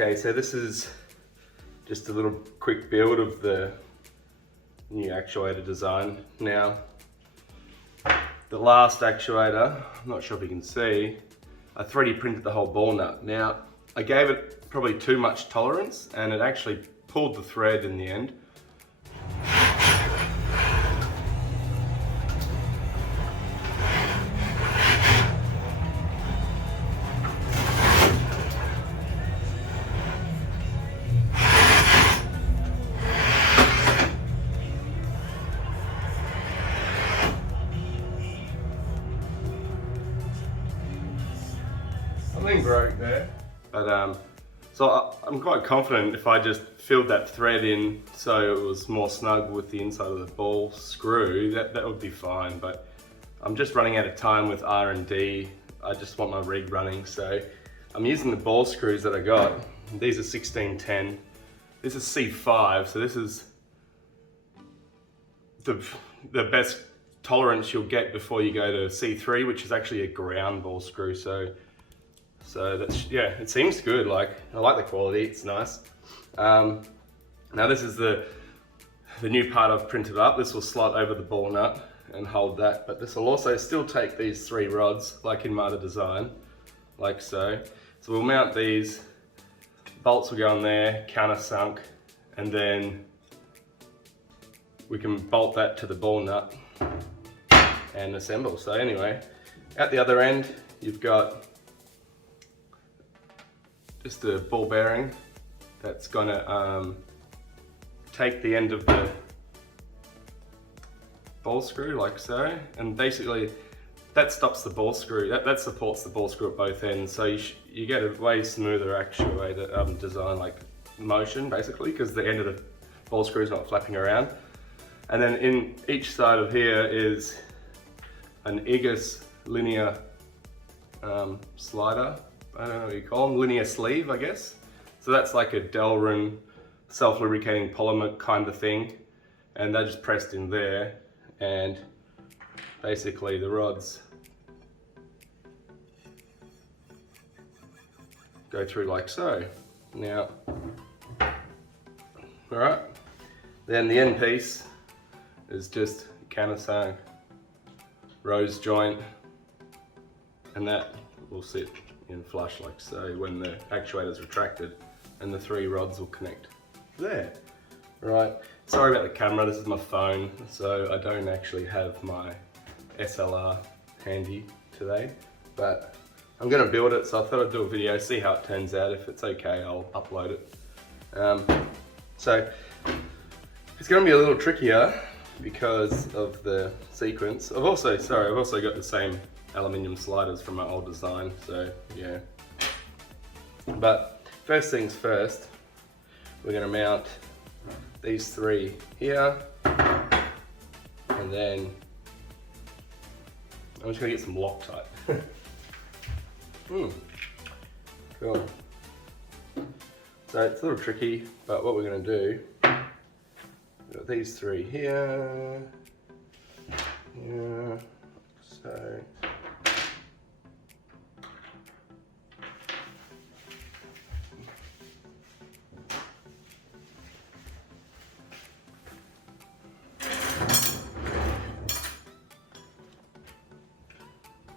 Okay, so this is just a little quick build of the new actuator design. Now, the last actuator, I'm not sure if you can see, I 3D printed the whole ball nut. Now, I gave it probably too much tolerance and it actually pulled the thread in the end. Something broke there, but so I'm quite confident if I just filled that thread in so it was more snug with the inside of the ball screw, that would be fine. But I'm just running out of time with R&D. I just want my rig running, so I'm using the ball screws that I got. These are 1610. This is C5, so this is the best tolerance you'll get before you go to C3, which is actually a ground ball screw. So that's, yeah, it seems good. Like, I like the quality, it's nice. Now this is the new part I've printed up. This will slot over the ball nut and hold that, but this will also still take these 3 rods, like in my other design, like so. So we'll mount these, bolts will go on there, countersunk, and then we can bolt that to the ball nut and assemble. So anyway, at the other end, you've got just a ball bearing that's gonna take the end of the ball screw like so, and basically that stops the ball screw, that supports the ball screw at both ends, so you get a way smoother actuator design, like motion basically, because the end of the ball screw is not flapping around. And then in each side of here is an Igis linear slider. I don't know what you call them, linear sleeve, I guess. So that's like a Delrin self-lubricating polymer kind of thing. And they're just pressed in there. And basically the rods go through like so. Now, all right. Then the end piece is just countersunk rose joint, and that will sit in flush like so when the actuator is retracted, and the 3 rods will connect there. Right, sorry about the camera, this is my phone, so I don't actually have my SLR handy today, but I'm gonna build it, so I thought I'd do a video, see how it turns out. If it's okay, I'll upload it. So it's gonna be a little trickier because of the sequence. I've also got the same aluminium sliders from my old design, so yeah. But first things first, we're going to mount these 3 here, and then I'm just going to get some Loctite. Cool. So it's a little tricky, but what we're going to do, we've got these 3 here, so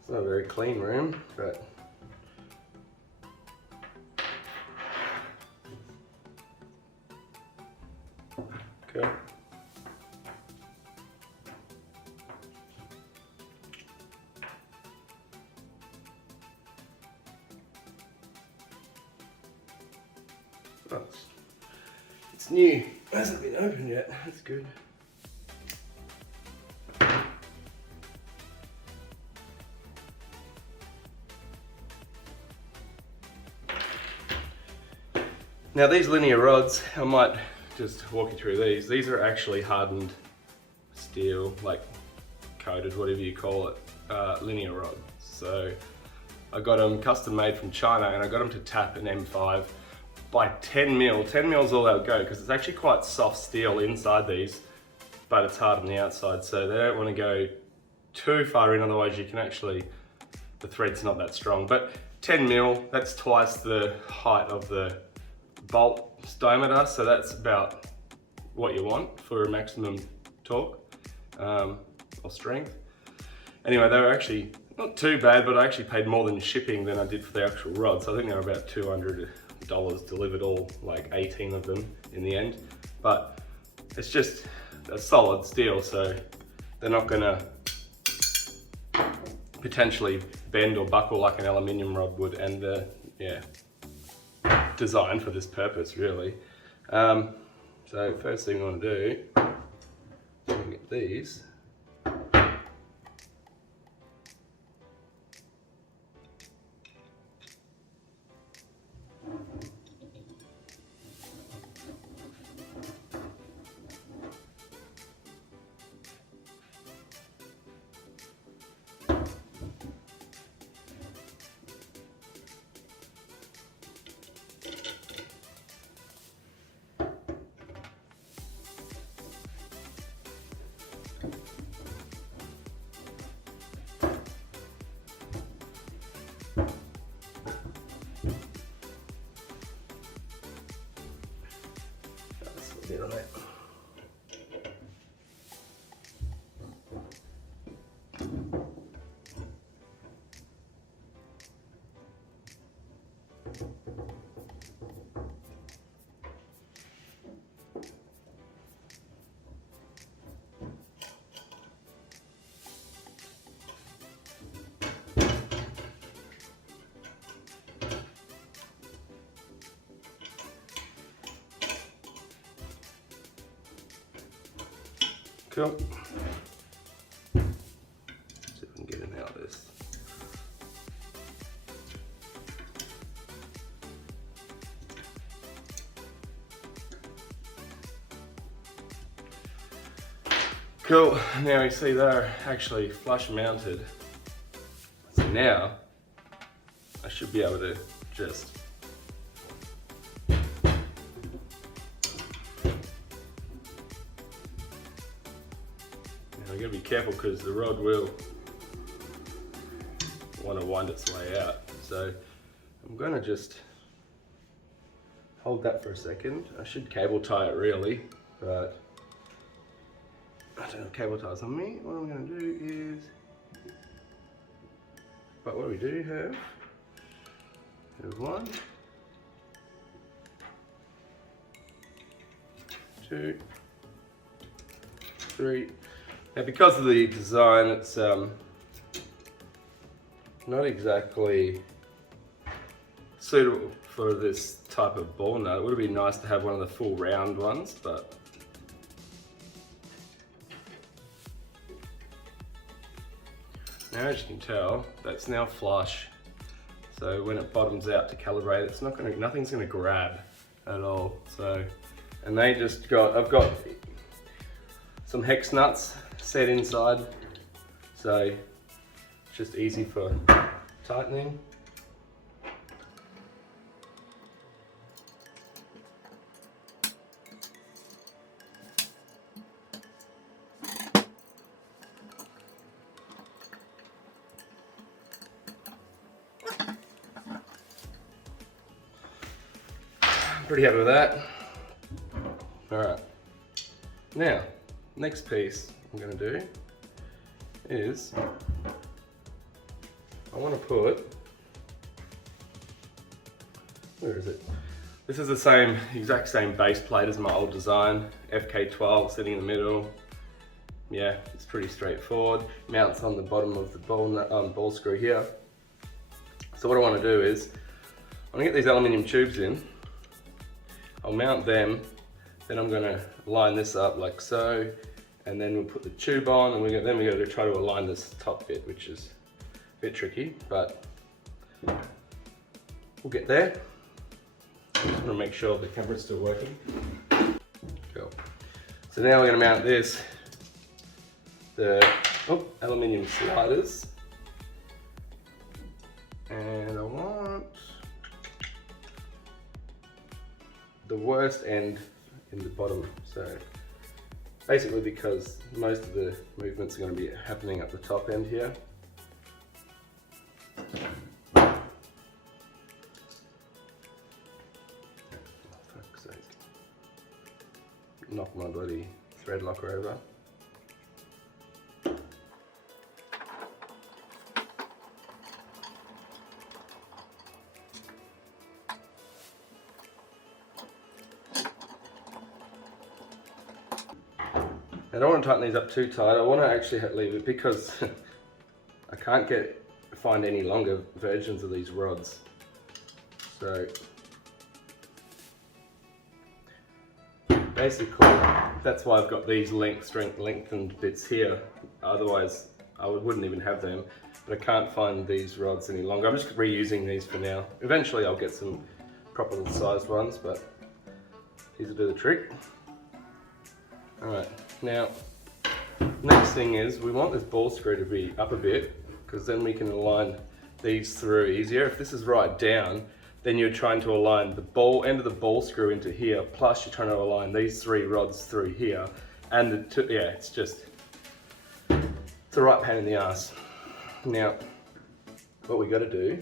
it's not a very clean room, but okay. Oh, it's new. It hasn't been opened yet. That's good. Now these linear rods, I might just walk you through these. These are actually hardened steel, like coated, whatever you call it, linear rods. So I got them custom made from China, and I got them to tap an M5 by 10 mil. 10 mil is all they'll go, because it's actually quite soft steel inside these, but it's hard on the outside, so they don't want to go too far in, otherwise you can actually, the thread's not that strong. But 10 mil, that's twice the height of the bolt diameter, so that's about what you want for a maximum torque or strength. Anyway, they were actually not too bad, but I actually paid more than shipping than I did for the actual rod. So I think they were about $200 delivered, all like 18 of them in the end. But it's just a solid steel, so they're not gonna potentially bend or buckle like an aluminium rod would, and yeah, designed for this purpose really. So first thing I want to do is get these. Get on it. Cool. See if we can get it out of this. Cool. Now you see they're actually flush mounted. So now I should be able to just I'm going to be careful because the rod will want to wind its way out. So I'm going to just hold that for a second. I should cable tie it really, but I don't have cable ties on me. What I'm going to do is, but what we do have, there's 1, 2, 3. Now because of the design, it's not exactly suitable for this type of ball nut. It would have been nice to have one of the full round ones, but now as you can tell, that's now flush. So when it bottoms out to calibrate, it's not gonna, nothing's gonna grab at all. So, and they just got, I've got some hex nuts set inside, so it's just easy for tightening. I'm pretty happy with that. All right, now next piece I'm going to do is I want to put, where is it? This is the exact same base plate as my old design, FK12 sitting in the middle. Yeah, it's pretty straightforward. Mounts on the bottom of the ball screw here. So what I want to do is, I'm going to get these aluminium tubes in. I'll mount them, then I'm going to line this up like so, and then we'll put the tube on, and then we're going to try to align this top bit, which is a bit tricky, but we'll get there. I just want to make sure the camera's still working. Cool. So now we're going to mount this, the aluminium sliders, and I want the worst end in the bottom. So basically, because most of the movements are going to be happening at the top end here. knock her over. I don't want to tighten these up too tight. I want to actually leave it because I can't find any longer versions of these rods. So basically, that's why I've got these lengthened bits here. Otherwise, I wouldn't even have them. But I can't find these rods any longer. I'm just reusing these for now. Eventually, I'll get some proper sized ones, but these will do the trick. All right. Now, next thing is we want this ball screw to be up a bit because then we can align these through easier. If this is right down, then you're trying to align the end of the ball screw into here, plus you're trying to align these 3 rods through here, and it's a right pain in the ass. Now, what we got to do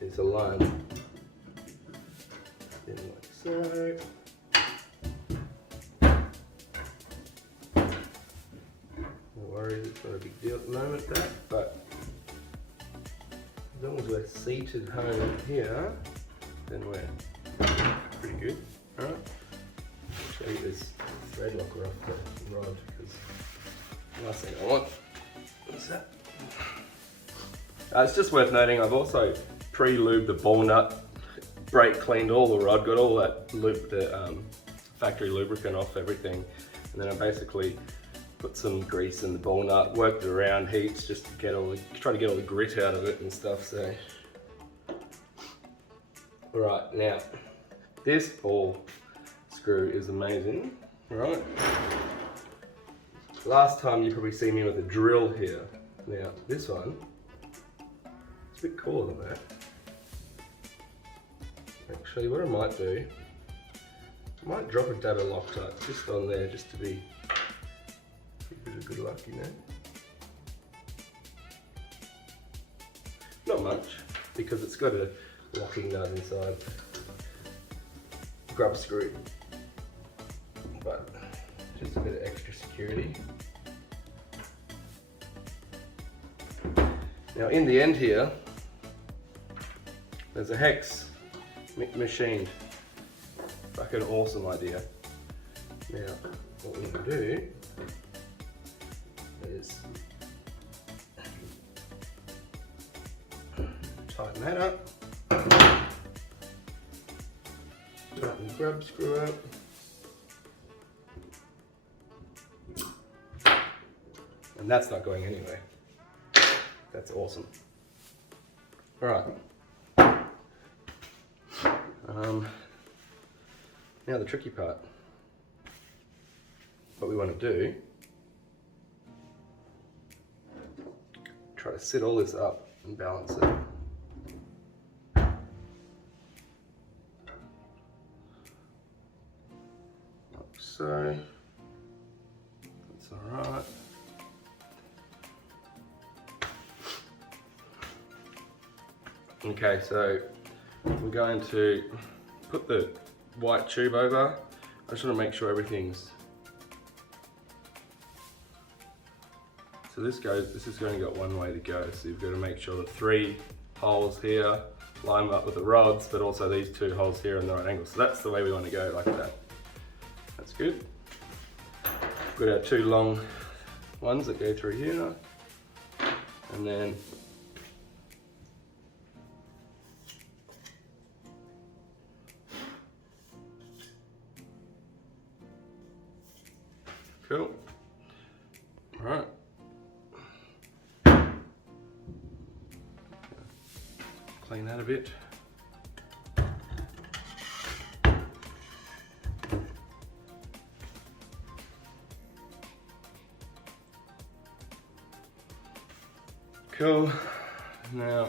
is align in like so. It's not a big deal at the moment, but as long as we're seated home here, then we're pretty good. Alright, I'll show you this thread locker off the rod because the last thing I want is that. It's just worth noting I've also pre-lubed the ball nut, brake cleaned all the rod, got all that factory lubricant off everything, and then I basically put some grease in the ball nut, worked it around heats just to try to get all the grit out of it and stuff. So, all right, now this ball screw is amazing, right? Last time you probably see me with a drill here. Now this one, it's a bit cooler than that. Actually, what I might do, I might drop a dab of Loctite just on there, just to be a bit of good luck, you know. Not much, because it's got a locking nut inside, grub screw, but just a bit of extra security. Now in the end here, there's a hex machined. Fucking awesome idea. Now, what we're going to do is tighten that up, tighten the grub screw up, and that's not going anywhere. That's awesome. All right. Now the tricky part. What we want to do, try to sit all this up and balance it. Like so. That's all right. Okay, so we're going to put the white tube over. I just want to make sure everything's. So this is only got one way to go. So you've got to make sure the 3 holes here line up with the rods, but also these 2 holes here in the right angle. So that's the way we want to go, like that. That's good. We've got our 2 long ones that go through here, and then cool. All right. Clean that a bit. Cool. Now,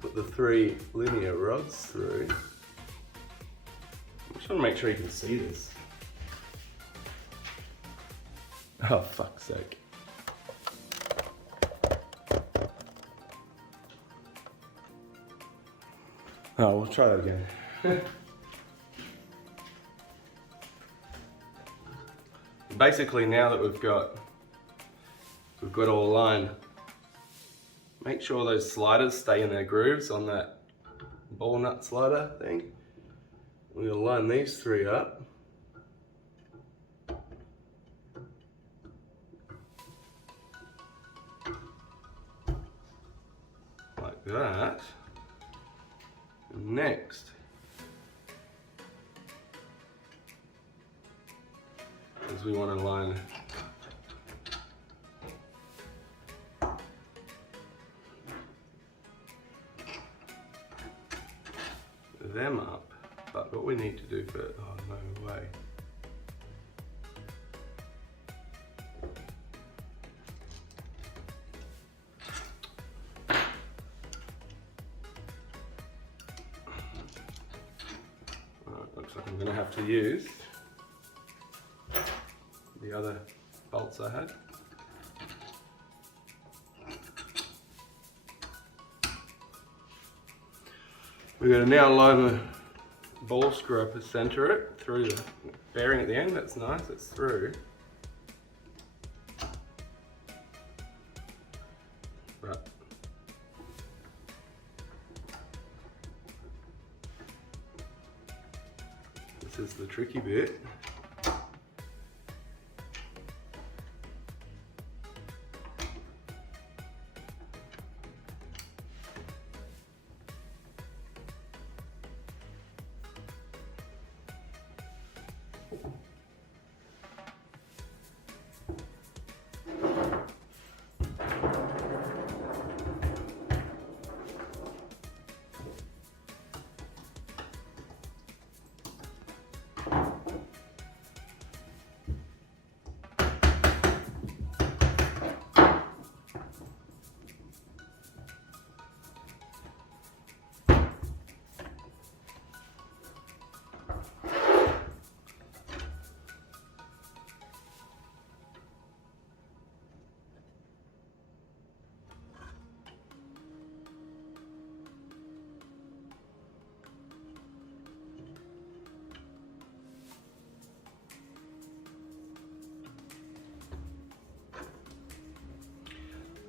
put the 3 linear rods through. I just want to make sure you can see this. Oh, fuck's sake. Oh, we'll try that again. Basically, now that we've got it all aligned, make sure those sliders stay in their grooves on that ball nut slider thing. We'll line these three up. Like that. And next, is we want to line them up, but what we need to do for, oh no way. Alright, looks like I'm going to have to use the other bolts I had. We're going to now line the ball screw up and center it through the bearing at the end. That's nice, it's through. But this is the tricky bit.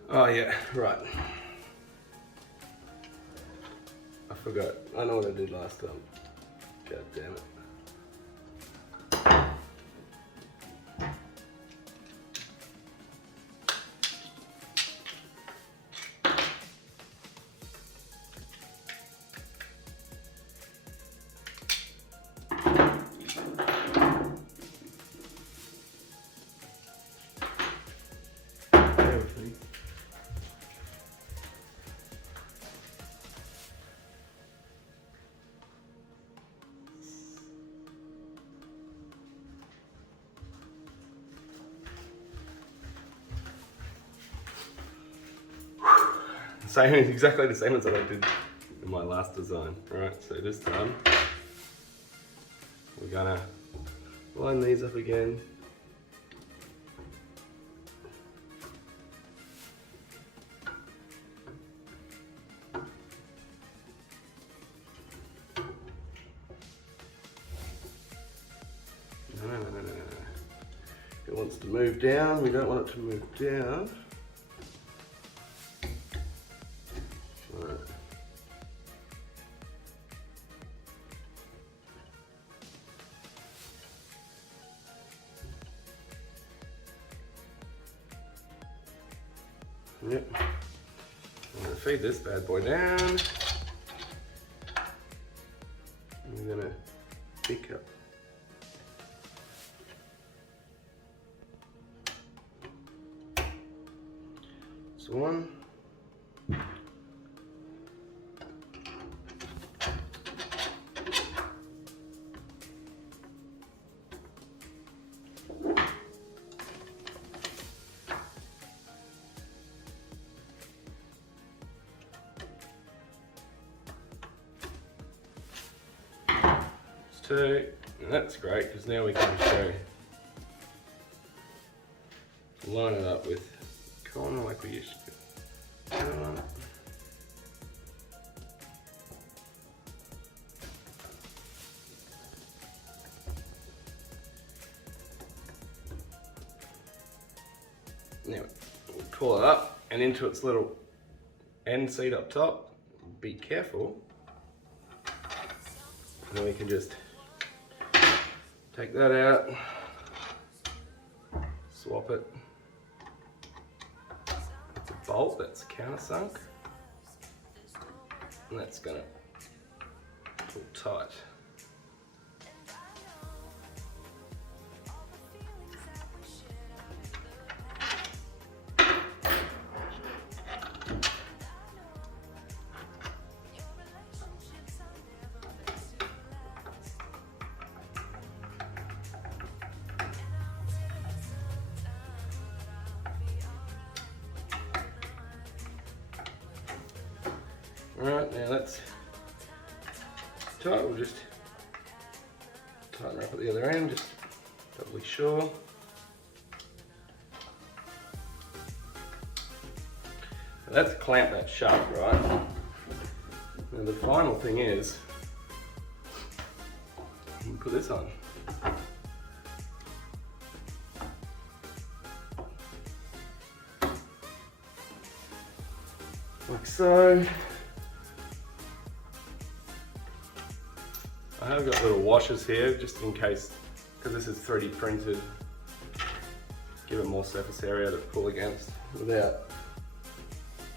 Oh yeah, right. I forgot. I know what I did last time. God damn it. Bear with me. Same, exactly the same as what I did in my last design. Alright, so this time we're gonna line these up again. No. It wants to move down, we don't want it to move down. Right. Yep. I'm going to feed this bad boy down. I'm going to pick up this one. Two, and that's great because now we can line it up with corner like we used to. Now we'll pull it up and into its little end seat up top. Be careful. And then we can just take that out, swap it. It's a bolt that's countersunk, and that's gonna pull tight. Alright, now that's tight. We'll just tighten her up at the other end, just doubly sure. Now that's clamp that shut, right? Now the final thing is, you can put this on. Like so. I have got little washers here just in case, because this is 3D printed, give it more surface area to pull against without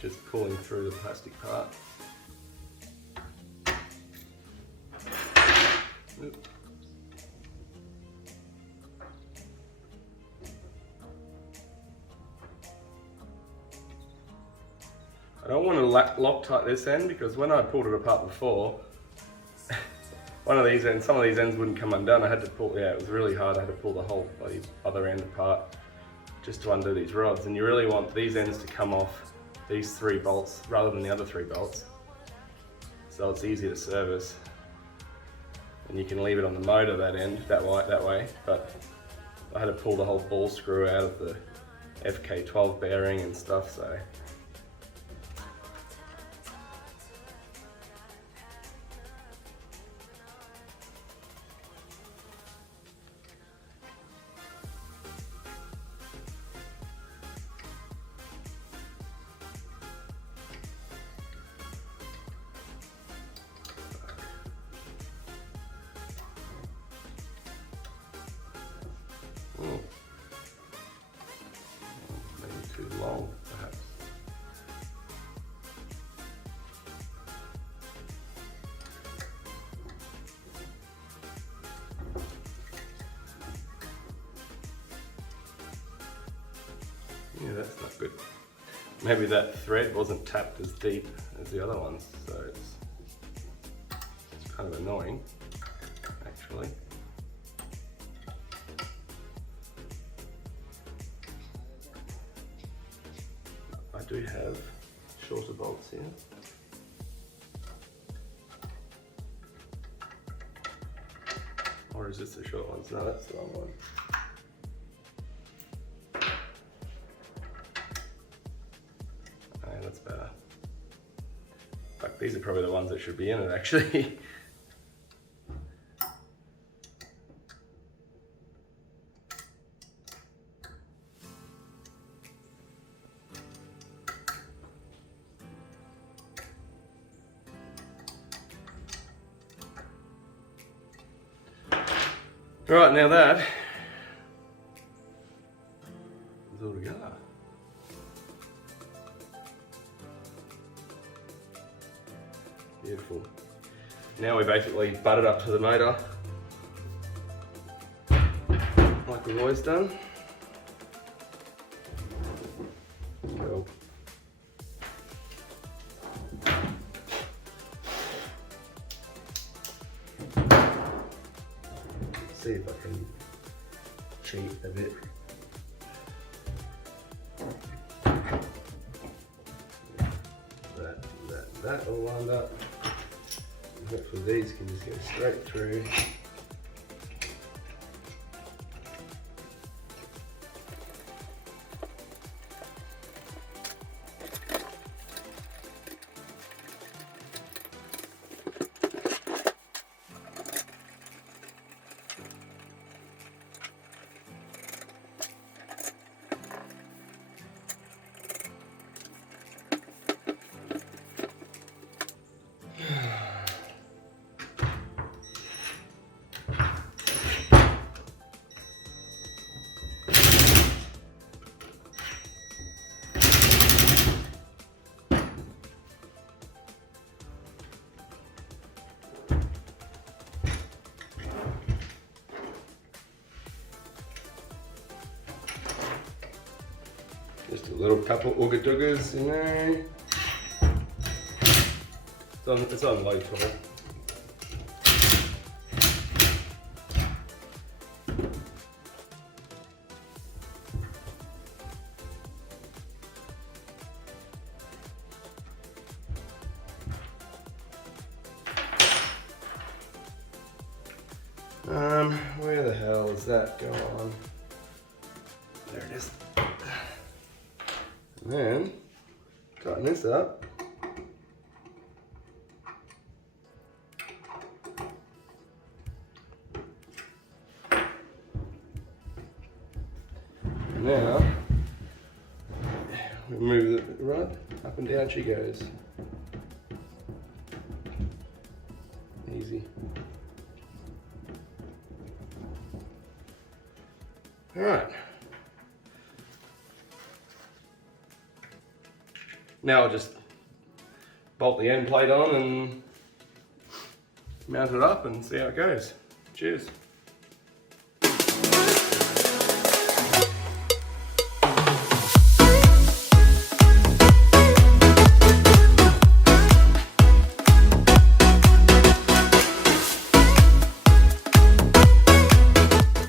just pulling through the plastic part. Oop. I don't want to Loctite this end because when I pulled it apart before, one of these ends, some of these ends wouldn't come undone. I had to pull, yeah, it was really hard. I had to pull the whole bloody other end apart just to undo these rods. And you really want these ends to come off these 3 bolts rather than the other 3 bolts. So it's easy to service. And you can leave it on the motor that end, that way. But I had to pull the whole ball screw out of the FK12 bearing and stuff, so. Maybe too long, perhaps. Yeah, that's not good. Maybe that thread wasn't tapped as deep as the other ones, so it's kind of annoying, actually. I do have shorter bolts here. Or is this the short ones? No, that's the long one. Okay, that's better. In fact, these are probably the ones that should be in it, actually. Right, now that is all together. Beautiful. Now we basically butt it up to the motor, like we've always done. Cool. See if I can cheat a bit. That all lined up. Hopefully these can just go straight through. little couple ooga doogas in there. It's on low torque. Where the hell is that going on? There it is. And then, tighten this up. And now, we move the rod, up and down she goes. Easy. Alright. Now I'll just bolt the end plate on and mount it up and see how it goes. Cheers.